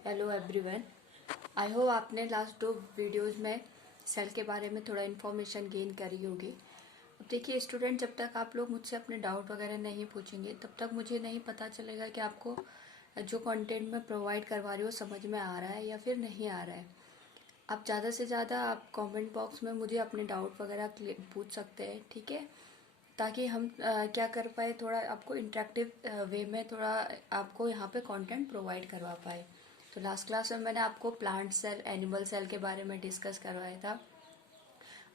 Hello everyone. I hope आपने last 2 videos में cell के बारे में थोड़ा इन्फॉर्मेशन गेन करी होगी। अब देखिए स्टूडेंट, जब तक आप लोग मुझसे अपने डाउट वगैरह नहीं पूछेंगे तब तक मुझे नहीं पता चलेगा कि आपको जो कंटेंट मैं प्रोवाइड करवा रही हूँ समझ में आ रहा है या फिर नहीं आ रहा है। आप ज़्यादा से ज़्यादा आप कमेंट बॉक्स में मुझे अपने डाउट वगैरह पूछ सकते हैं, ठीक है, ताकि हम क्या कर पाए, थोड़ा आपको इंटरेक्टिव वे में थोड़ा आपको यहाँ पे कंटेंट प्रोवाइड करवा पाए। तो लास्ट क्लास में मैंने आपको प्लांट सेल, एनिमल सेल के बारे में डिस्कस करवाया था।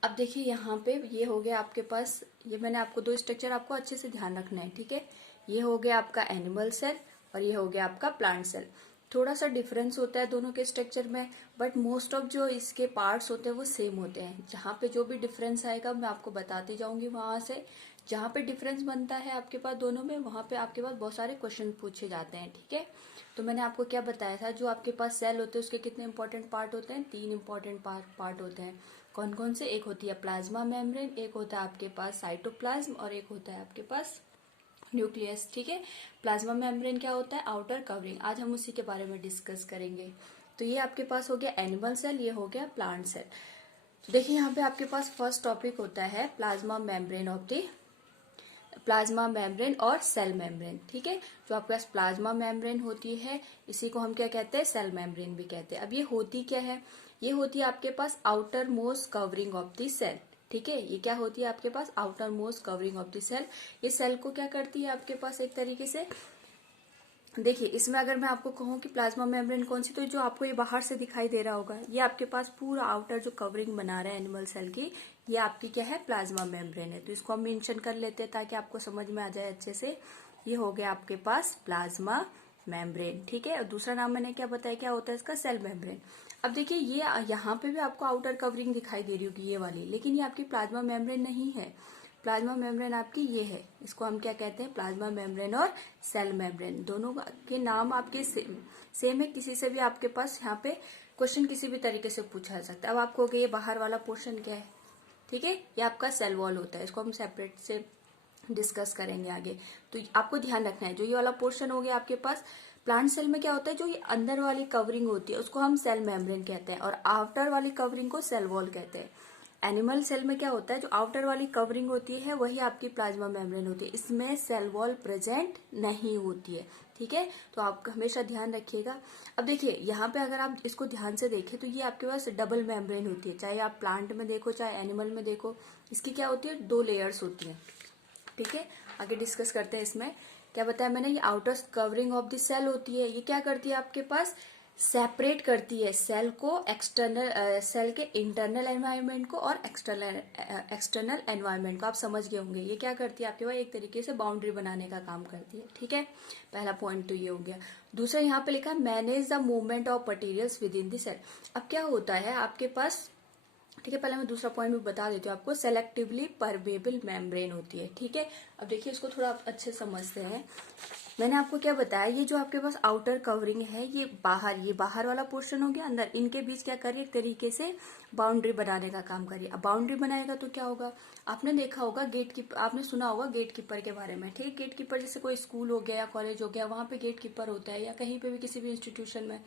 अब देखिए यहाँ पे ये हो गया आपके पास, ये मैंने आपको 2 स्ट्रक्चर आपको अच्छे से ध्यान रखना है, ठीक है। ये हो गया आपका एनिमल सेल और ये हो गया आपका प्लांट सेल। थोड़ा सा डिफरेंस होता है दोनों के स्ट्रक्चर में, बट मोस्ट ऑफ जो इसके पार्ट्स होते हैं वो सेम होते हैं। जहाँ पे जो भी डिफरेंस आएगा मैं आपको बताती जाऊंगी। वहां से जहाँ पे डिफरेंस बनता है आपके पास दोनों में, वहां पे आपके पास बहुत सारे क्वेश्चन पूछे जाते हैं, ठीक है। तो मैंने आपको क्या बताया था, जो आपके पास सेल होते हैं उसके कितने इंपॉर्टेंट पार्ट होते हैं, 3 इंपॉर्टेंट पार्ट होते हैं। कौन कौन से? एक होती है प्लाज्मा मेम्ब्रेन, एक होता है आपके पास साइटोप्लाज्म और एक होता है आपके पास न्यूक्लियस, ठीक है। प्लाज्मा मेम्ब्रेन क्या होता है? Outer covering. आज हम उसी के बारे में डिस्कस करेंगे। तो ये आपके पास हो गया एनिमल सेल, ये हो गया प्लांट सेल। देखिए यहाँ पे आपके पास फर्स्ट टॉपिक होता है plasma membrane of the plasma membrane और सेल मेम्ब्रेन, ठीक है। जो आपके पास प्लाज्मा मेम्ब्रेन होती है इसी को हम क्या कहते हैं? सेल मेम्ब्रेन भी कहते हैं। अब ये होती क्या है? ये होती है आपके पास outer most covering of the cell, ठीक है। ये क्या होती है आपके पास? Outer most covering of the cell. ये सेल को क्या करती है आपके पास एक तरीके से? देखिए इसमें अगर मैं आपको कहूँ कि प्लाज्मा मेम्ब्रेन कौन सी, तो जो आपको ये बाहर से दिखाई दे रहा होगा, ये आपके पास पूरा आउटर जो कवरिंग बना रहा है एनिमल सेल की, ये आपकी क्या है? प्लाज्मा मेम्ब्रेन है। तो इसको हम मेंशन कर लेते हैं ताकि आपको समझ में आ जाए अच्छे से। ये हो गया आपके पास प्लाज्मा मेम्ब्रेन, ठीक है। और दूसरा नाम मैंने क्या बताया, क्या होता है इसका? Cell membrane. अब देखिए ये यहाँ पे भी आपको आउटर कवरिंग दिखाई दे रही होगी ये वाली, लेकिन ये आपकी प्लाज्मा मेम्ब्रेन नहीं है। प्लाज्मा मेम्ब्रेन आपकी ये है, इसको हम क्या कहते हैं? प्लाज्मा मेम्ब्रेन और सेल मेम्ब्रेन दोनों के नाम आपके सेम है। किसी से भी आपके पास यहाँ पे क्वेश्चन किसी भी तरीके से पूछा जा सकता है। अब आपको ये बाहर वाला पोर्शन क्या है, ठीक है, ये आपका सेल वॉल होता है। इसको हम सेपरेट से डिस्कस करेंगे आगे। तो आपको ध्यान रखना है, जो ये वाला पोर्शन हो गया आपके पास प्लांट सेल में क्या होता है, जो ये अंदर वाली कवरिंग होती है उसको हम सेल मेम्ब्रेन कहते हैं और आउटर वाली कवरिंग को सेल वॉल कहते हैं। एनिमल सेल में क्या होता है, जो आउटर वाली कवरिंग होती है वही आपकी प्लाज्मा मेम्ब्रेन होती है, इसमें सेल वॉल प्रेजेंट नहीं होती है, ठीक है। तो आप हमेशा ध्यान रखिएगा। अब देखिए यहाँ पे अगर आप इसको ध्यान से देखें तो ये आपके पास डबल मेम्ब्रेन होती है, चाहे आप प्लांट में देखो चाहे एनिमल में देखो। इसकी क्या होती है? 2 लेयर्स होती है, ठीक है। आगे डिस्कस करते हैं। इसमें क्या बताया मैंने, ये outer covering of the cell होती है। ये क्या करती है आपके पास? सेपरेट करती है सेल को, एक्सटर्नल सेल के इंटरनल एनवायरनमेंट को और एक्सटर्नल एनवायरनमेंट को। आप समझ गए होंगे ये क्या करती है आपके पास? एक तरीके से बाउंड्री बनाने का काम करती है, ठीक है। पहला पॉइंट तो ये हो गया। दूसरा यहाँ पे लिखा है manage the movement of materials within the cell. अब क्या होता है आपके पास, ठीक है, पहले मैं दूसरा पॉइंट भी बता देती हूँ आपको। सेलेक्टिवली परमेबल मेम्ब्रेन होती है, ठीक है। अब देखिए इसको थोड़ा आप अच्छे समझते हैं। मैंने आपको क्या बताया, ये जो आपके पास आउटर कवरिंग है ये बाहर वाला पोर्शन हो गया, अंदर इनके बीच क्या करिए? एक तरीके से बाउंड्री बनाने का काम करिए। अब बाउंड्री बनाएगा तो क्या होगा? आपने देखा होगा गेट कीपर, आपने सुना होगा गेट कीपर के बारे में, ठीक है। गेट कीपर जैसे कोई स्कूल हो गया या कॉलेज हो गया, वहां पे गेट कीपर होता है, या कहीं पे भी किसी भी इंस्टीट्यूशन में।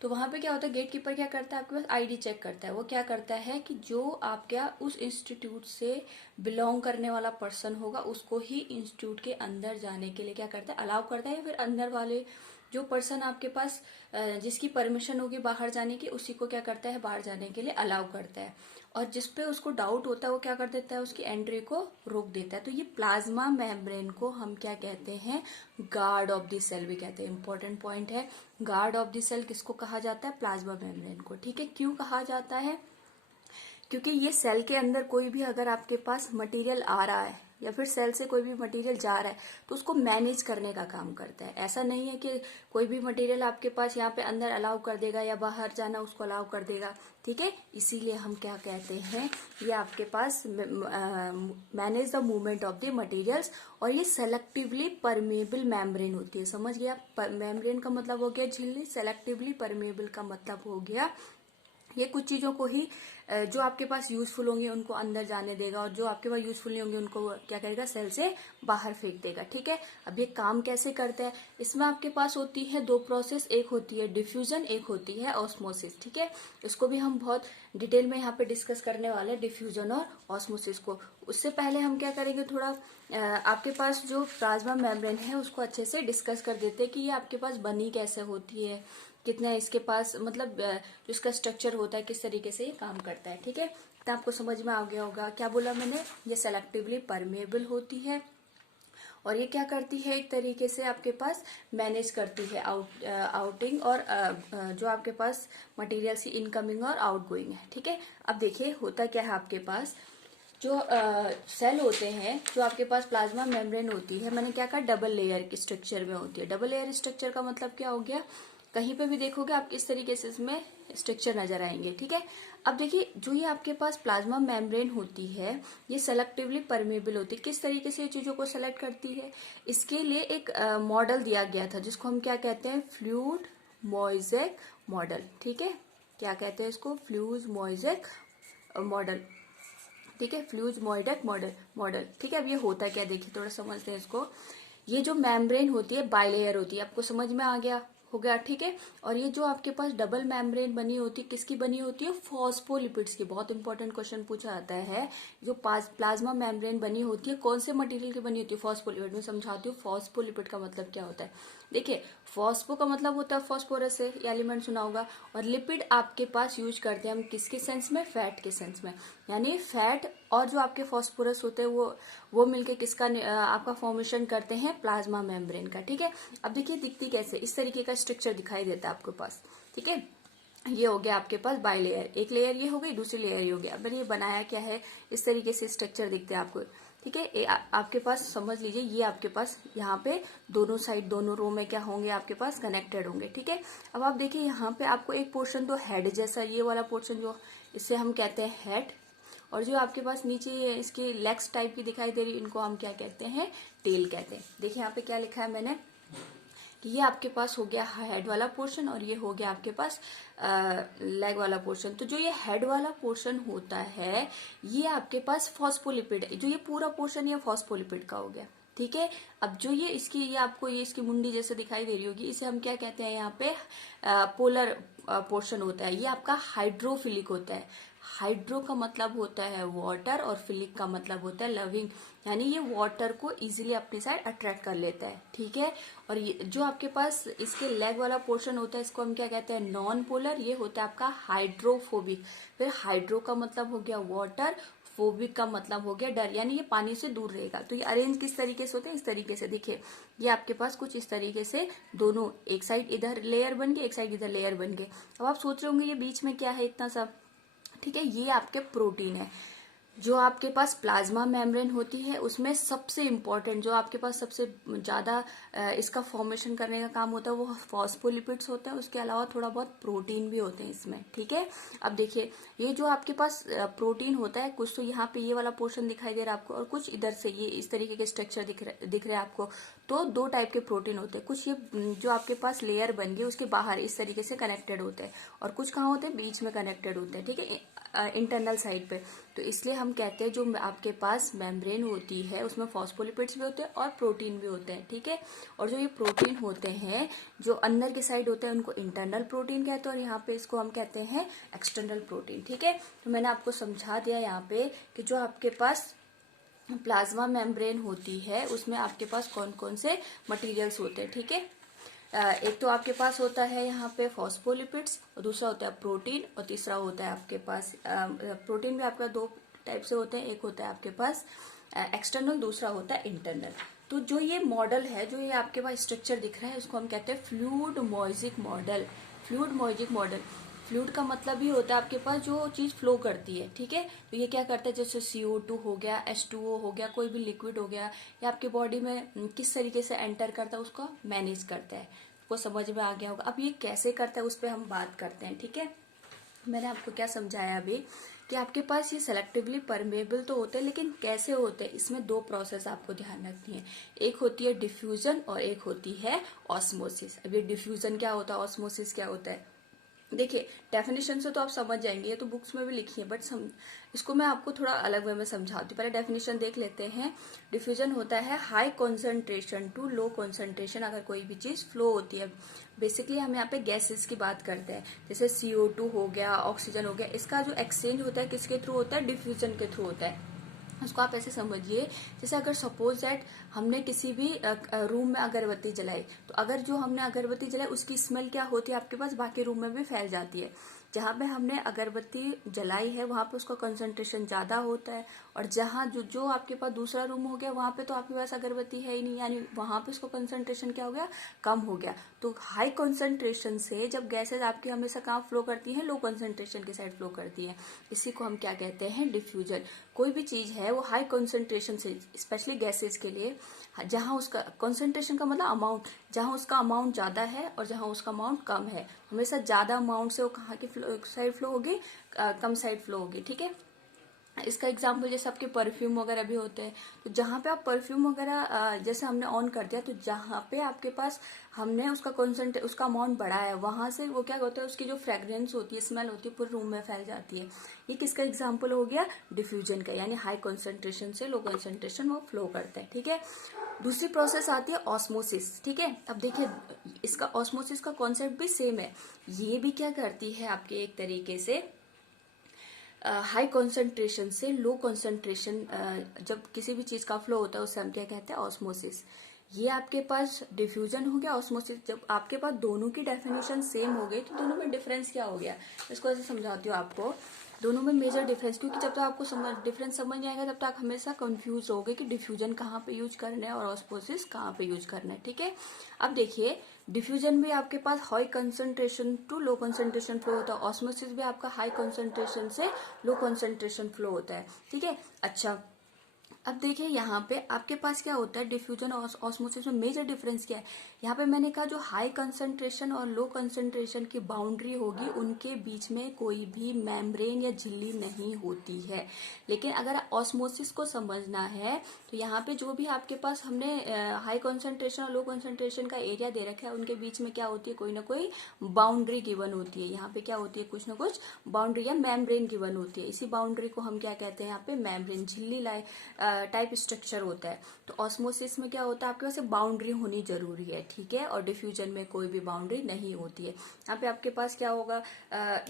तो वहां पे क्या होता है, गेट कीपर क्या करता है आपके पास? आईडी चेक करता है। वो क्या करता है कि जो आपके उस इंस्टीट्यूट से बिलोंग करने वाला पर्सन होगा उसको ही इंस्टीट्यूट के अंदर जाने के लिए क्या करता है? अलाउ करता है। या फिर अंदर वाले जो पर्सन आपके पास जिसकी परमिशन होगी बाहर जाने की, उसी को क्या करता है? बाहर जाने के लिए अलाउ करता है। और जिसपे उसको डाउट होता है वो क्या कर देता है? उसकी एंट्री को रोक देता है। तो ये प्लाज्मा मेम्ब्रेन को हम क्या कहते हैं? गार्ड ऑफ द सेल भी कहते हैं। इंपॉर्टेंट पॉइंट है, गार्ड ऑफ द सेल किसको कहा जाता है? प्लाज्मा मेम्ब्रेन को, ठीक है। क्यों कहा जाता है? क्योंकि ये सेल के अंदर कोई भी अगर आपके पास मटेरियल आ रहा है या फिर सेल से कोई भी मटेरियल जा रहा है तो उसको मैनेज करने का काम करता है। ऐसा नहीं है कि कोई भी मटेरियल आपके पास यहाँ पे अंदर अलाउ कर देगा या बाहर जाना उसको अलाउ कर देगा, ठीक है। इसीलिए हम क्या कहते हैं, ये आपके पास manage the movement of the materials. और ये सेलेक्टिवली परमेबल मेम्ब्रेन होती है। समझ गया? मेम्ब्रेन का मतलब हो गया झिल्ली, सेलेक्टिवली परमेबल का मतलब हो गया ये कुछ चीजों को ही जो आपके पास यूजफुल होंगे उनको अंदर जाने देगा, और जो आपके पास यूजफुल नहीं होंगे उनको क्या करेगा, सेल से बाहर फेंक देगा। ठीक है, अब ये काम कैसे करता है, इसमें आपके पास होती है दो प्रोसेस, एक होती है डिफ्यूजन, एक होती है ऑस्मोसिस। ठीक है, इसको भी हम बहुत डिटेल में यहाँ पे डिस्कस करने वाले हैं, डिफ्यूजन और ऑस्मोसिस को। उससे पहले हम क्या करेंगे, थोड़ा आपके पास जो प्लाज्मा मेम्ब्रेन है उसको अच्छे से डिस्कस कर देते हैं कि ये आपके पास बनी कैसे होती है, कितना इसके पास मतलब जो इसका स्ट्रक्चर होता है, किस तरीके से ये काम करता है। ठीक है, तो आपको समझ में आ गया होगा। क्या बोला मैंने, ये सेलेक्टिवली परमेबल होती है, और ये क्या करती है, एक तरीके से आपके पास मैनेज करती है आउटिंग और जो आपके पास मटेरियल की इनकमिंग और आउटगोइंग है। ठीक है, अब देखिए होता क्या है, आपके पास जो सेल होते हैं, जो आपके पास प्लाज्मा मेम्ब्रेन होती है, मैंने क्या कहा, डबल लेयर के स्ट्रक्चर में होती है। डबल लेयर स्ट्रक्चर का मतलब क्या हो गया, कहीं पे भी देखोगे आप इस तरीके से इसमें स्ट्रक्चर नजर आएंगे। ठीक है, अब देखिए जो ये आपके पास प्लाज्मा मेम्ब्रेन होती है, ये सेलेक्टिवली परमेबल होती है। किस तरीके से ये चीजों को सेलेक्ट करती है, इसके लिए एक मॉडल दिया गया था जिसको हम क्या कहते हैं, फ्लूइड मोज़ेक मॉडल। ठीक है, क्या कहते हैं इसको, फ्लूइड मोज़ेक मॉडल। ठीक है, फ्लूइड मोज़ेक मॉडल। ठीक है, अब ये होता क्या, देखिए थोड़ा समझते हैं इसको। ये जो मेम्ब्रेन होती है बाइलेयर होती है, आपको समझ में आ गया हो गया। ठीक है, और ये जो आपके पास डबल मेम्ब्रेन बनी होती है, किसकी बनी होती है, फॉस्फोलिपिड्स की। बहुत इंपॉर्टेंट क्वेश्चन पूछा जाता है, जो प्लाज्मा मेम्ब्रेन बनी होती है कौन से मटेरियल की बनी होती है, फॉस्फोलिपिड। में समझाती हूँ फॉस्फोलिपिड का मतलब क्या होता है। देखिए, फॉस्फो का मतलब होता है फॉस्फोरस से, एलिमेंट सुना होगा, और लिपिड आपके पास यूज करते हैं हम किसके सेंस में, फैट के सेंस में। यानी फैट और जो आपके फॉस्फोरस होते हैं वो मिलके किसका आपका फॉर्मेशन करते हैं, प्लाज्मा मेम्ब्रेन का। ठीक है, अब देखिए दिखती कैसे, इस तरीके का स्ट्रक्चर दिखाई देता है आपके पास। ठीक है, ये हो गया आपके पास बाई लेयर, एक लेयर ये हो गई, दूसरी लेयर ये हो गया। अब ये बनाया क्या है, इस तरीके से स्ट्रक्चर दिखते हैं आपको। ठीक है, आपके पास समझ लीजिए, ये आपके पास यहाँ पे दोनों साइड, दोनों रो में क्या होंगे, आपके पास कनेक्टेड होंगे। ठीक है, अब आप देखिए यहाँ पे आपको एक पोर्शन तो हेड जैसा, ये वाला पोर्शन जो, इसे हम कहते हैं हेड, और जो आपके पास नीचे इसकी लेग्स टाइप की दिखाई दे रही, इनको हम क्या कहते हैं, टेल कहते हैं। देखिए यहाँ पे क्या लिखा है मैंने, कि ये आपके पास हो गया हेड वाला पोर्शन, और ये हो गया आपके पास लेग वाला पोर्शन। तो जो ये हेड वाला पोर्शन होता है, ये आपके पास फॉस्फोलिपिड है, जो ये पूरा पोर्शन ये फॉस्फोलिपिड का हो गया। ठीक है, अब जो ये इसकी, ये आपको ये इसकी मुंडी जैसे दिखाई दे रही होगी, इसे हम क्या कहते हैं, यहाँ पे पोलर पोर्शन होता है, ये आपका हाइड्रोफिलिक होता है। हाइड्रो का मतलब होता है वाटर, और फिलिक का मतलब होता है लविंग, यानी ये वाटर को इजीली अपनी साइड अट्रैक्ट कर लेता है। ठीक है, और ये जो आपके पास इसके लेग वाला पोर्शन होता है, इसको हम क्या कहते हैं, नॉन पोलर, ये होता है आपका हाइड्रोफोबिक। फिर हाइड्रो का मतलब हो गया वाटर, फोबिक का मतलब हो गया डर, यानी ये पानी से दूर रहेगा। तो ये अरेंज किस तरीके से होते हैं, इस तरीके से। देखिए ये आपके पास कुछ इस तरीके से दोनों, एक साइड इधर लेयर बन गए, एक साइड इधर लेयर बन गए। अब आप सोच रहे होंगे ये बीच में क्या है इतना सा। ठीक है, ये आपके प्रोटीन है। जो आपके पास प्लाज्मा मेम्ब्रेन होती है, उसमें सबसे इम्पोर्टेंट, जो आपके पास सबसे ज्यादा इसका फॉर्मेशन करने का काम होता है, वो फॉस्फोलिपिड्स होते हैं। उसके अलावा थोड़ा बहुत प्रोटीन भी होते हैं इसमें। ठीक है, अब देखिए ये जो आपके पास प्रोटीन होता है, कुछ तो यहाँ पे ये वाला पोर्शन दिखाई दे रहा है आपको, और कुछ इधर से ये इस तरीके के स्ट्रक्चर दिख रहे हैं आपको। तो दो टाइप के प्रोटीन होते हैं, कुछ ये जो आपके पास लेयर बन गई उसके बाहर इस तरीके से कनेक्टेड होते हैं, और कुछ कहाँ होते हैं, बीच में कनेक्टेड होते हैं। ठीक है, इंटरनल साइड पे। तो इसलिए हम कहते हैं जो आपके पास मेम्ब्रेन होती है उसमें फॉस्फोलिपिड्स भी होते हैं और प्रोटीन भी होते हैं। ठीक है, और जो ये प्रोटीन होते हैं जो अंदर के साइड होते हैं उनको इंटरनल प्रोटीन कहते हैं, और यहाँ पे इसको हम कहते हैं एक्सटर्नल प्रोटीन। ठीक है, तो मैंने आपको समझा दिया यहाँ पे कि जो आपके पास प्लाज्मा मेम्ब्रेन होती है उसमें आपके पास कौन कौन से मटेरियल्स होते हैं। ठीक है, एक तो आपके पास होता है यहाँ पे फॉस्फोलिपिड्स, और दूसरा होता है प्रोटीन, और तीसरा होता है आपके पास प्रोटीन भी आपका दो टाइप से होते हैं, एक होता है आपके पास एक्सटर्नल, दूसरा होता है इंटरनल। तो जो ये मॉडल है, जो ये आपके पास स्ट्रक्चर दिख रहा है, उसको हम कहते हैं fluid mosaic model. Fluid mosaic model, fluid का मतलब ही होता है आपके पास जो चीज फ्लो करती है। ठीक है, तो ये क्या करता है, जैसे CO2 हो गया, H2O हो गया, कोई भी लिक्विड हो गया, ये आपके बॉडी में किस तरीके से एंटर करता है उसको मैनेज करता है। आपको समझ में आ गया होगा। अब ये कैसे करता है उस पर हम बात करते हैं। ठीक है, मैंने आपको क्या समझाया अभी कि आपके पास ये सेलेक्टिवली परमेबल तो होते हैं, लेकिन कैसे होते हैं, इसमें दो प्रोसेस आपको ध्यान रखनी है। एक होती है डिफ्यूजन और एक होती है ऑस्मोसिस। अब ये डिफ्यूजन क्या होता है, ऑस्मोसिस क्या होता है, देखिए डेफिनेशन से तो आप समझ जाएंगे, ये तो बुक्स में भी लिखी है, बट इसको मैं आपको थोड़ा अलग वे में समझाती हूँ। पहले डेफिनेशन देख लेते हैं। डिफ्यूजन होता है high concentration to low concentration, अगर कोई भी चीज फ्लो होती है। बेसिकली हम यहाँ पे गैसेस की बात करते हैं, जैसे CO2 हो गया, ऑक्सीजन हो गया, इसका जो एक्सचेंज होता है किसके थ्रू होता है, डिफ्यूजन के थ्रू होता है। उसको आप ऐसे समझिए, जैसे अगर सपोज दैट हमने किसी भी रूम में अगरबत्ती जलाई, तो अगर जो हमने अगरबत्ती जलाई उसकी स्मेल क्या होती है आपके पास, बाकी रूम में भी फैल जाती है। जहाँ पे हमने अगरबत्ती जलाई है वहां पे उसका कंसंट्रेशन ज्यादा होता है, और जहाँ जो जो आपके पास दूसरा रूम हो गया वहां पे तो आपके पास अगरबत्ती है ही नहीं, यानी वहां पे उसका कंसंट्रेशन क्या हो गया, कम हो गया। तो हाई कंसंट्रेशन से जब गैसेज आपकी हमेशा कहाँ फ्लो करती है, लो कंसंट्रेशन की साइड फ्लो करती है। इसी को हम क्या कहते हैं, डिफ्यूजन। कोई भी चीज है वो हाई कंसंट्रेशन से, स्पेशली गैसेज के लिए, जहां उसका कंसंट्रेशन का मतलब अमाउंट, जहां उसका अमाउंट ज्यादा है और जहां उसका अमाउंट कम है, हमेशा ज्यादा अमाउंट से वो कहाँ की साइड फ्लो होगी, कम साइड फ्लो होगी। ठीक है, इसका एग्जाम्पल जैसे आपके परफ्यूम वगैरह भी होते हैं, तो जहाँ पे आप परफ्यूम वगैरह जैसे हमने ऑन कर दिया, तो जहाँ पे आपके पास हमने उसका अमाउंट बढ़ाया है, वहां से वो क्या होता है, उसकी जो फ्रेग्रेंस होती है, स्मेल होती है, पूरे रूम में फैल जाती है। ये किसका एग्जाम्पल हो गया, डिफ्यूजन का, यानी हाई कॉन्सेंट्रेशन से लो कॉन्सेंट्रेशन वो फ्लो करता है। ठीक है, दूसरी प्रोसेस आती है ऑस्मोसिस। ठीक है, अब देखिए इसका ऑस्मोसिस का कॉन्सेप्ट भी सेम है। ये भी क्या करती है आपके एक तरीके से हाई कॉन्सेंट्रेशन से लो कॉन्सेंट्रेशन, जब किसी भी चीज का फ्लो होता है उसे हम क्या कहते हैं, ऑस्मोसिस। ये आपके पास डिफ्यूजन हो गया, ऑस्मोसिस। जब आपके पास दोनों की डेफिनेशन सेम हो गई तो दोनों में डिफरेंस क्या हो गया, इसको ऐसे समझाती हूँ आपको। दोनों में मेजर डिफरेंस, क्योंकि जब तक आपको डिफरेंस समझ नहीं आएगा तब तक हमेशा कंफ्यूज होगे कि डिफ्यूजन कहाँ पे यूज करना है और ऑस्मोसिस कहाँ पे यूज करना है। ठीक है, अब देखिए डिफ्यूजन भी आपके पास high concentration to low concentration flow होता है, ऑस्मोसिस भी आपका हाई कंसंट्रेशन से लो कंसंट्रेशन फ्लो होता है। ठीक है, अच्छा अब देखिए यहाँ पे आपके पास क्या होता है, डिफ्यूजन और ऑस्मोसिस में मेजर डिफरेंस क्या है। यहाँ पे मैंने कहा जो हाई कंसंट्रेशन और लो कंसंट्रेशन की बाउंड्री होगी उनके बीच में कोई भी मेम्ब्रेन या झिल्ली नहीं होती है। लेकिन अगर ऑस्मोसिस को समझना है तो यहाँ पे जो भी आपके पास हमने हाई कंसंट्रेशन और लो कंसंट्रेशन का एरिया दे रखा है उनके बीच में क्या होती है, कोई ना कोई बाउंड्री गिवन होती है। यहाँ पे क्या होती है, कुछ ना कुछ बाउंड्री या मेम्ब्रेन गिवन होती है। इसी बाउंड्री को हम क्या कहते हैं, यहाँ पे मेम्ब्रेन, झिल्ली टाइप स्ट्रक्चर होता है। तो ऑस्मोसिस में क्या होता है, आपके पास बाउंड्री होनी जरूरी है। ठीक है, और डिफ्यूजन में कोई भी बाउंड्री नहीं होती है। यहाँ पे आपके पास क्या होगा,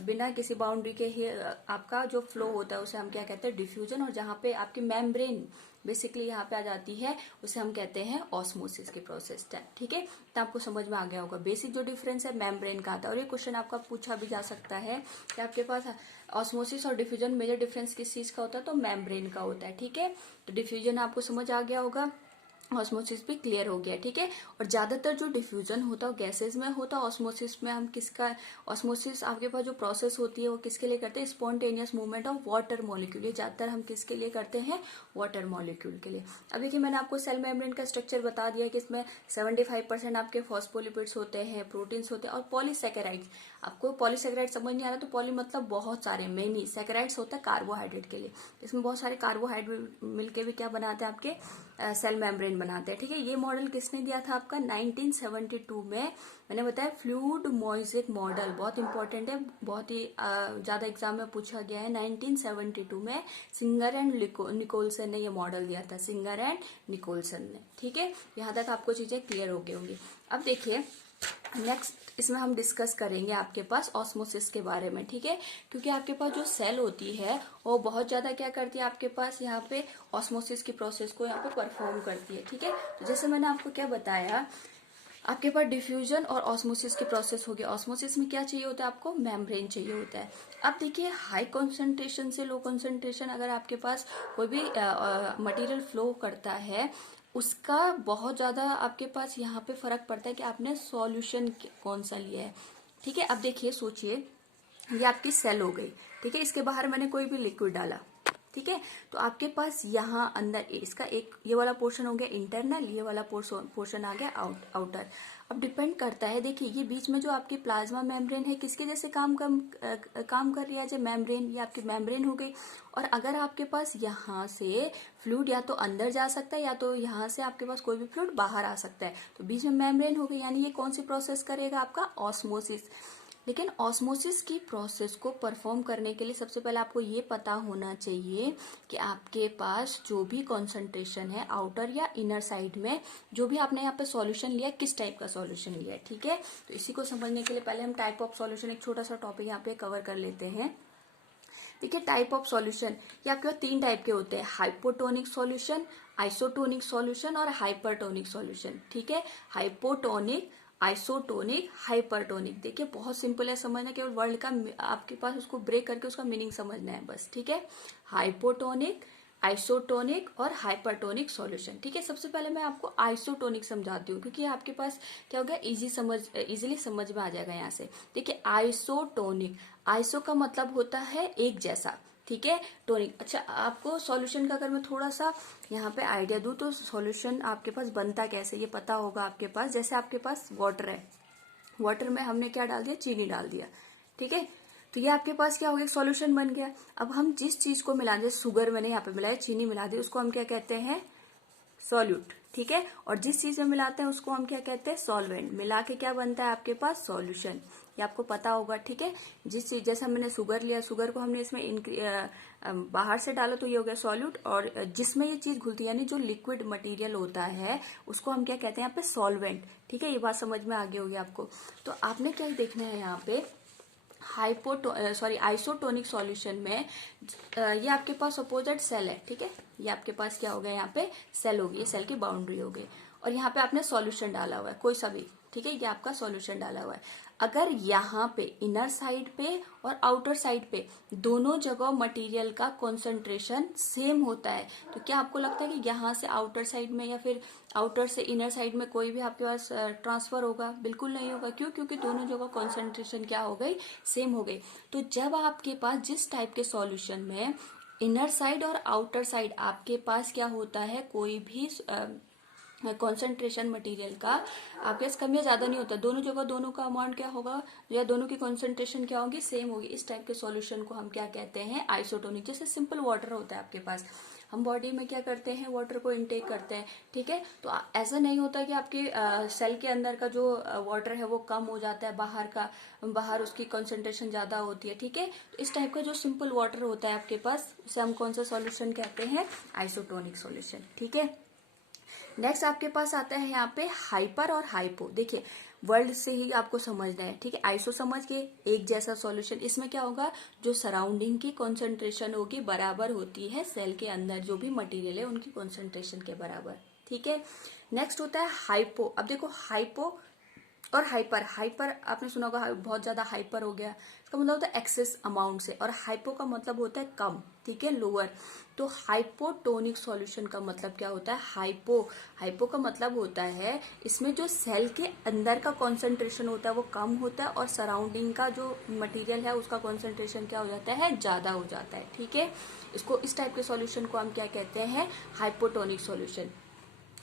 बिना किसी बाउंड्री के ही आपका जो फ्लो होता है उसे हम क्या कहते हैं, डिफ्यूजन। और जहाँ पे आपकी मेम्ब्रेन बेसिकली यहाँ पे आ जाती है उसे हम कहते हैं ऑस्मोसिस की प्रोसेस। ठीक है, तो आपको समझ में आ गया होगा बेसिक जो डिफरेंस है मेम्ब्रेन का आता है। और ये क्वेश्चन आपका पूछा भी जा सकता है कि आपके पास ऑस्मोसिस और डिफ्यूजन मेजर डिफरेंस किस चीज का होता है, तो मेम्ब्रेन का होता है। ठीक है, तो डिफ्यूजन आपको समझ आ गया होगा, ऑस्मोसिस भी क्लियर हो गया। ठीक है, और ज्यादातर जो डिफ्यूजन होता है गैसेस में होता है, ऑस्मोसिस में हम किसका, ऑस्मोसिस आपके पास जो प्रोसेस होती है वो किसके लिए करते हैं, spontaneous movement of water molecule. ये ज्यादातर हम किसके लिए करते हैं, वाटर मॉलिक्यूल के लिए। अब देखिए मैंने आपको सेल मेम्ब्रेन का स्ट्रक्चर बता दिया कि इसमें 75% आपके फॉस्फोलिपिड्स होते हैं, प्रोटीन्स होते हैं और पॉलीसेकेराइड्स। आपको पॉलीसेकेराइड समझ नहीं आ रहा तो पॉली मतलब बहुत सारे, मेनी, सेकेराइड्स होता है कार्बोहाइड्रेट के लिए। इसमें बहुत सारे कार्बोहाइड्रेट मिलके भी क्या बनाते हैं, आपके सेल मेम्ब्रेन बनाते हैं। ठीक है, ये मॉडल किसने दिया था आपका, 1972 में। मैंने बताया फ्लूइड मोज़ेक मॉडल बहुत इंपॉर्टेंट है, बहुत ही ज्यादा एग्जाम में पूछा गया है। 1972 में सिंगर एंड निकोलसन ने ये मॉडल दिया था, सिंगर एंड निकोलसन ने। ठीक है, यहाँ तक आपको चीजें क्लियर हो गई होंगी। अब देखिए नेक्स्ट इसमें हम डिस्कस करेंगे आपके पास ऑस्मोसिस के बारे में। ठीक है, क्योंकि आपके पास जो सेल होती है वो बहुत ज्यादा क्या करती है, आपके पास यहाँ पे ऑस्मोसिस की प्रोसेस को यहाँ पे परफॉर्म करती है। ठीक है, तो जैसे मैंने आपको क्या बताया, आपके पास डिफ्यूजन और ऑस्मोसिस की प्रोसेस होगी। ऑस्मोसिस में क्या चाहिए होता है, आपको मेम्ब्रेन चाहिए होता है। अब देखिए हाई कॉन्सेंट्रेशन से लो कॉन्सेंट्रेशन अगर आपके पास कोई भी मटेरियल फ्लो करता है उसका बहुत ज्यादा आपके पास यहाँ पे फर्क पड़ता है कि आपने सॉल्यूशन कौन सा लिया है। ठीक है, अब देखिए सोचिए ये आपकी सेल हो गई। ठीक है, इसके बाहर मैंने कोई भी लिक्विड डाला। ठीक है, तो आपके पास यहाँ अंदर इसका एक ये वाला पोर्शन हो गया इंटरनल, ये वाला पोर्शन आ गया आउटर। अब डिपेंड करता है, देखिए ये बीच में जो आपकी प्लाज्मा मेम्ब्रेन है किसके जैसे काम कर रही है, जो मेम्ब्रेन, ये आपकी मेम्ब्रेन हो गई। और अगर आपके पास यहाँ से फ्लूइड या तो अंदर जा सकता है या तो यहाँ से आपके पास कोई भी फ्लूइड बाहर आ सकता है, तो बीच में मेम्ब्रेन हो गई, यानी ये कौन सी प्रोसेस करेगा, आपका ऑस्मोसिस। लेकिन ऑस्मोसिस की प्रोसेस को परफॉर्म करने के लिए सबसे पहले आपको ये पता होना चाहिए कि आपके पास जो भी कॉन्सेंट्रेशन है आउटर या इनर साइड में, जो भी आपने यहाँ पे सॉल्यूशन लिया किस टाइप का सॉल्यूशन लिया है, ठीक है। तो इसी को समझने के लिए पहले हम टाइप ऑफ सॉल्यूशन, एक छोटा सा टॉपिक यहाँ पे कवर कर लेते हैं। देखिए टाइप ऑफ सॉल्यूशन, ये आपके पास 3 टाइप के होते हैं, हाइपोटोनिक सॉल्यूशन, आइसोटोनिक सॉल्यूशन और हाइपरटोनिक सॉल्यूशन, ठीक है। हाइपोटोनिक, आइसोटोनिक, हाइपरटोनिक, देखिए बहुत सिंपल है समझना, केवल वर्ड का आपके पास उसको ब्रेक करके उसका मीनिंग समझना है बस, ठीक है। हाइपोटोनिक, आइसोटोनिक और हाइपरटोनिक सॉल्यूशन, ठीक है। सबसे पहले मैं आपको आइसोटोनिक समझाती हूँ क्योंकि आपके पास क्या हो गया, इजीली समझ में आ जाएगा यहाँ से। देखिए आइसोटोनिक, आइसो का मतलब होता है एक जैसा, ठीक है, टोनिक। अच्छा आपको सॉल्यूशन का अगर मैं थोड़ा सा यहाँ पे आइडिया दूं तो सॉल्यूशन आपके पास बनता कैसे ये पता होगा आपके पास। जैसे आपके पास वाटर है, वाटर में हमने क्या डाल दिया, चीनी डाल दिया, ठीक है। तो ये आपके पास क्या हो गया, सॉल्यूशन बन गया। अब हम जिस चीज को मिला दे, शुगर मैंने यहाँ पे मिलाया, चीनी मिला दी, उसको हम क्या कहते हैं, सॉल्यूट, ठीक है। और जिस चीज में मिलाते हैं उसको हम क्या कहते हैं, सॉल्वेंट। मिला के क्या बनता है आपके पास, सॉल्यूशन, ये आपको पता होगा, ठीक है। जिस चीज, जैसे हमने शुगर लिया, शुगर को हमने इसमें बाहर से डालो तो ये हो गया सॉल्यूट, और जिसमें ये चीज घुलती है यानी जो लिक्विड मटेरियल होता है उसको हम क्या कहते हैं यहाँ पे, सॉल्वेंट, ठीक है। ये बात समझ में आ गई होगी आपको। तो आपने क्या देखना है यहाँ पे, आइसोटोनिक सॉल्यूशन में ये आपके पास अपोजिट सेल है, ठीक है। ये आपके पास क्या हो गया, यहाँ पे सेल होगी, ये सेल की बाउंड्री हो गई, और यहाँ पे आपने सॉल्यूशन डाला हुआ है कोई सा भी, ठीक है, ये आपका सॉल्यूशन डाला हुआ है। अगर यहाँ पे इनर साइड पे और आउटर साइड पे दोनों जगह मटेरियल का कॉन्सेंट्रेशन सेम होता है, तो क्या आपको लगता है कि यहाँ से आउटर साइड में या फिर आउटर से इनर साइड में कोई भी आपके पास ट्रांसफर होगा, बिल्कुल नहीं होगा। क्यों, क्योंकि दोनों जगह कॉन्सेंट्रेशन क्या हो गई, सेम हो गई। तो जब आपके पास जिस टाइप के सॉल्यूशन में इनर साइड और आउटर साइड आपके पास क्या होता है, कोई भी कॉन्सेंट्रेशन मटेरियल का आपके पास कम या ज्यादा नहीं होता, दोनों जगह दोनों का अमाउंट क्या होगा या दोनों की कॉन्सेंट्रेशन क्या होगी, सेम होगी। इस टाइप के सॉल्यूशन को हम क्या कहते हैं, आइसोटोनिक। जैसे सिंपल वाटर होता है आपके पास, हम बॉडी में क्या करते हैं, वाटर को इनटेक करते हैं, ठीक है। तो ऐसा नहीं होता कि आपके सेल के अंदर का जो वाटर है वो कम हो जाता है, बाहर उसकी कॉन्सेंट्रेशन ज्यादा होती है, ठीक है। तो इस टाइप का जो सिंपल वाटर होता है आपके पास, उसे हम कौन सा सॉल्यूशन कहते हैं, आइसोटोनिक सॉल्यूशन, ठीक है। नेक्स्ट आपके पास आता है यहाँ पे हाइपर और हाइपो। देखिए वर्ल्ड से ही आपको समझना है, ठीक है। आइसो समझ के एक जैसा सॉल्यूशन, इसमें क्या होगा, जो सराउंडिंग की कॉन्सेंट्रेशन होगी बराबर होती है सेल के अंदर जो भी मटेरियल है उनकी कॉन्सेंट्रेशन के बराबर, ठीक है। नेक्स्ट होता है हाइपो। अब देखो हाइपो और हाइपर, हाइपर आपने सुना होगा बहुत ज्यादा हाइपर हो गया, इसका मतलब होता है एक्सेस अमाउंट से, और हाइपो का मतलब होता है कम, ठीक है, लोअर। तो हाइपोटोनिक सॉल्यूशन का मतलब क्या होता है, हाइपो का मतलब होता है इसमें जो सेल के अंदर का कॉन्सेंट्रेशन होता है वो कम होता है, और सराउंडिंग का जो मटेरियल है उसका कॉन्सेंट्रेशन क्या हो जाता है, ज्यादा हो जाता है, ठीक है। इसको, इस टाइप के सॉल्यूशन को हम क्या कहते हैं, हाइपोटोनिक सॉल्यूशन,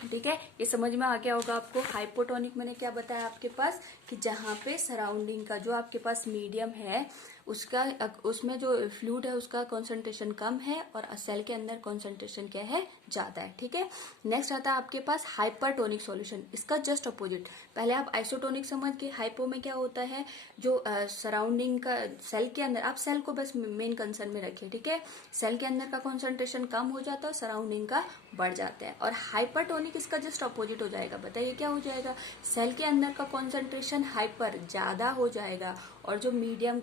ठीक है। ये समझ में आ गया होगा आपको। हाइपोटोनिक मैंने क्या बताया आपके पास, कि जहाँ पे सराउंडिंग का जो आपके पास मीडियम है उसमें जो फ्लूइड है उसका कंसंट्रेशन कम है और सेल के अंदर कंसंट्रेशन क्या है, ज्यादा है, ठीक है। नेक्स्ट आता है आपके पास हाइपरटोनिक सॉल्यूशन, इसका जस्ट अपोजिट। पहले आप आइसोटोनिक समझ के, हाइपो में क्या होता है, जो सराउंडिंग का सेल के अंदर, आप सेल को बस मेन कंसर्न में रखिए, ठीक है। सेल के अंदर का कॉन्सेंट्रेशन कम हो जाता है और सराउंडिंग का बढ़ जाता है। और हाइपरटोनिक इसका जस्ट अपोजिट हो जाएगा। बताइए क्या हो जाएगा, सेल के अंदर का कॉन्सेंट्रेशन हाइपर, ज्यादा हो जाएगा, और जो मीडियम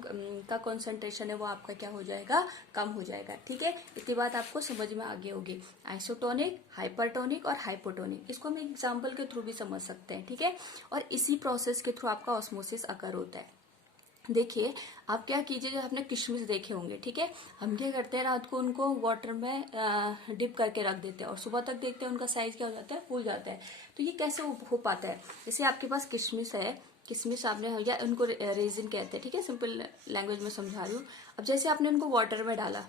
का कॉन्सेंट्रेशन है वो आपका क्या हो जाएगा, कम हो जाएगा, ठीक है। इतनी बात आपको समझ में आ गई होगी। आइसोटोनिक, हाइपरटोनिक और हाइपोटोनिक, इसको हम एग्जाम्पल के थ्रू भी समझ सकते हैं, ठीक है। और इसी प्रोसेस के थ्रू आपका ऑस्मोसिस अकर होता है। देखिए आप क्या कीजिए, जो आपने किशमिश देखे होंगे, ठीक है, हम क्या करते हैं, रात को उनको वाटर में डिप करके रख देते हैं और सुबह तक देखते हैं उनका साइज क्या हो जाता है, फूल जाता है। तो ये कैसे हो पाता है, जैसे आपके पास किशमिश है, किशमिश आपने, या उनको रेजिन कहते हैं, ठीक है, सिंपल लैंग्वेज में समझा रही हूँ। अब जैसे आपने उनको वाटर में डाला,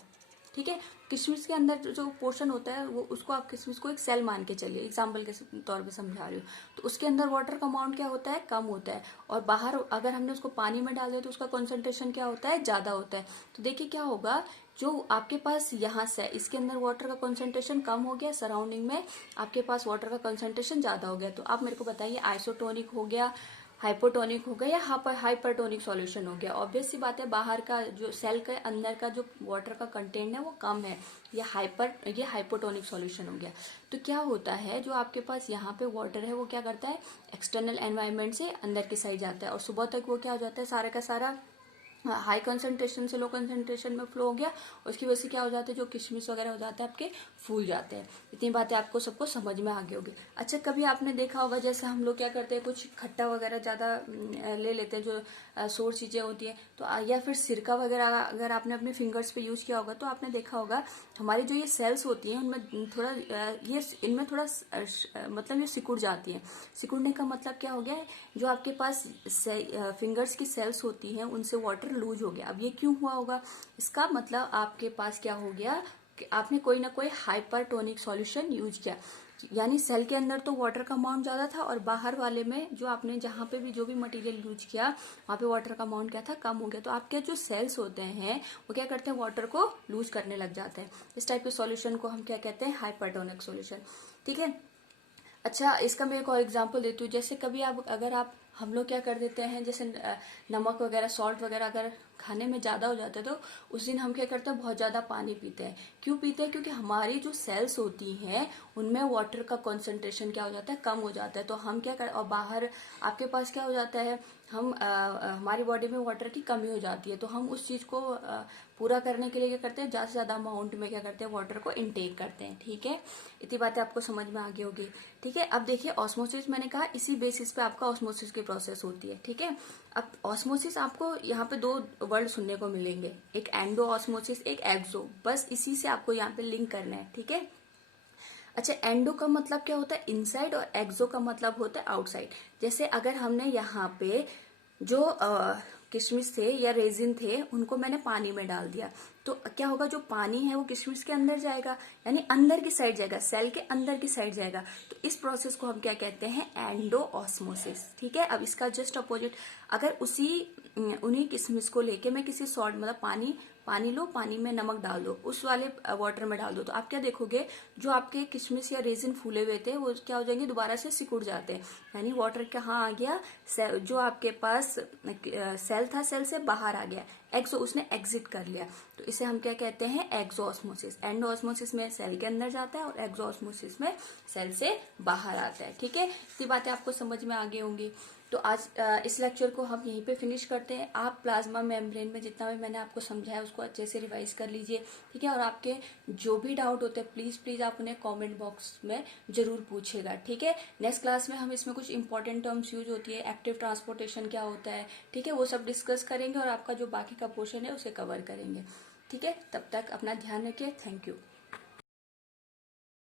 ठीक है, किशमिश के अंदर जो पोर्शन होता है वो, उसको आप किशमिश को एक सेल मान के चलिए, एग्जाम्पल के तौर पे समझा रही हूँ। तो उसके अंदर वाटर का अमाउंट क्या होता है, कम होता है, और बाहर अगर हमने उसको पानी में डाल दिया तो उसका कॉन्सेंट्रेशन क्या होता है, ज्यादा होता है। तो देखिए क्या होगा, जो आपके पास यहाँ से इसके अंदर वाटर का कॉन्सेंट्रेशन कम हो गया, सराउंडिंग में आपके पास वाटर का कॉन्सेंट्रेशन ज्यादा हो गया। तो आप मेरे को बताइए, आइसोटोनिक हो गया, हाइपोटोनिक हो गया या हाइपरटोनिक सॉल्यूशन हो गया। ऑब्वियस सी बात है, बाहर का जो सेल के अंदर का जो वाटर का कंटेंट है वो कम है, ये हाइपोटोनिक सॉल्यूशन हो गया। तो क्या होता है, जो आपके पास यहाँ पे वाटर है वो क्या करता है, एक्सटर्नल एनवायरनमेंट से अंदर की साइड जाता है और सुबह तक वो क्या हो जाता है, सारा का सारा हाई कंसंट्रेशन से लो कंसंट्रेशन में फ्लो हो गया। उसकी वजह से क्या हो जाता है, जो किशमिश वगैरह हो जाते हैं आपके फूल जाते हैं। इतनी बातें आपको सबको समझ में आ गई होगी। अच्छा, कभी आपने देखा होगा जैसे हम लोग क्या करते हैं, कुछ खट्टा वगैरह ज़्यादा ले लेते हैं, जो सोर चीज़ें होती हैं, तो या फिर सिरका वगैरह अगर आपने अपने फिंगर्स पे यूज़ किया होगा तो आपने देखा होगा हमारी जो ये सेल्स होती हैं उनमें थोड़ा ये इनमें थोड़ा मतलब ये सिकुड़ जाती हैं। सिकुड़ने का मतलब क्या हो गया है, जो आपके पास फिंगर्स की सेल्स होती हैं उनसे वाटर लूज हो गया। अब ये क्यों हुआ होगा, इसका मतलब आपके पास क्या हो गया कि आपने कोई ना कोई हाइपरटोनिक सॉल्यूशन यूज किया, यानी सेल के अंदर तो वाटर का अमाउंट ज्यादा था और बाहर वाले में जो आपने जहां पे भी जो भी मटेरियल यूज किया वहां पे वाटर का अमाउंट क्या था, कम हो गया। तो आपके जो सेल्स होते हैं वो क्या करते हैं, वाटर को लूज करने लग जाते हैं। इस टाइप के सॉल्यूशन को हम क्या कहते हैं, हाइपरटोनिक सॉल्यूशन। ठीक है। अच्छा, इसका मैं एक और एग्जांपल देती हूँ। जैसे कभी आप अगर आप हम लोग क्या कर देते हैं, जैसे नमक वगैरह सॉल्ट वगैरह अगर खाने में ज़्यादा हो जाता है तो उस दिन हम क्या करते हैं, बहुत ज़्यादा पानी पीते हैं। क्यों पीते हैं, क्योंकि हमारी जो सेल्स होती हैं उनमें वाटर का कंसंट्रेशन क्या हो जाता है, कम हो जाता है। तो हम क्या कर, और बाहर आपके पास क्या हो जाता है, हम हमारी बॉडी में वाटर की कमी हो जाती है। तो हम उस चीज़ को पूरा करने के लिए क्या करते हैं, ज़्यादा से ज़्यादा अमाउंट में क्या करते हैं, वाटर को इनटेक करते हैं। ठीक है, इतनी बातें आपको समझ में आ गई होगी। ठीक है, अब देखिए ऑस्मोसिस, मैंने कहा इसी बेसिस पे आपका ऑस्मोसिस की प्रोसेस होती है। ठीक है, अब ऑस्मोसिस आपको यहाँ पे दो वर्ड सुनने को मिलेंगे, एक एंडो ऑस्मोसिस, एक एक्सो। बस इसी से आपको यहाँ पे लिंक करना है। ठीक है। अच्छा, एंडो का मतलब क्या होता है, इनसाइड, और एक्सो का मतलब होता है आउटसाइड। जैसे अगर हमने यहाँ पे जो किशमिश थे या रेजिन थे उनको मैंने पानी में डाल दिया तो क्या होगा, जो पानी है वो किशमिश के अंदर जाएगा, यानी अंदर की साइड जाएगा, सेल के अंदर की साइड जाएगा। तो इस प्रोसेस को हम क्या कहते हैं, एंडो ऑस्मोसिस। ठीक है। अब इसका जस्ट अपोजिट, अगर उन्हीं किशमिश को लेके मैं किसी सॉल्ट मतलब पानी लो, पानी में नमक डाल दो, उस वाले वाटर में डाल दो, तो आप क्या देखोगे, जो आपके किशमिश या रेजिन फूले हुए थे वो क्या हो जाएंगे, दोबारा से सिकुड़ जाते हैं। यानी वाटर कहाँ आ गया, जो आपके पास सेल था सेल से बाहर आ गया, एक्सो उसने एग्जिट कर लिया। तो इसे हम क्या कहते हैं, एक्सोऑस्मोसिस। एंडोऑस्मोसिस में सेल के अंदर जाता है और एक्सोऑस्मोसिस में सेल से बाहर आता है। ठीक है, इतनी बातें आपको समझ में आ गई होंगी। तो आज इस लेक्चर को हम यहीं पे फिनिश करते हैं। आप प्लाज्मा मेम्ब्रेन में जितना भी मैंने आपको समझाया उसको अच्छे से रिवाइज कर लीजिए। ठीक है, और आपके जो भी डाउट होते हैं प्लीज आप उन्हें कमेंट बॉक्स में जरूर पूछेगा। ठीक है, नेक्स्ट क्लास में हम इसमें कुछ इंपॉर्टेंट टर्म्स यूज होती है, एक्टिव ट्रांसपोर्टेशन क्या होता है, ठीक है, वो सब डिस्कस करेंगे और आपका जो बाकी का पोर्शन है उसे कवर करेंगे। ठीक है, तब तक अपना ध्यान रखिए। Thank you.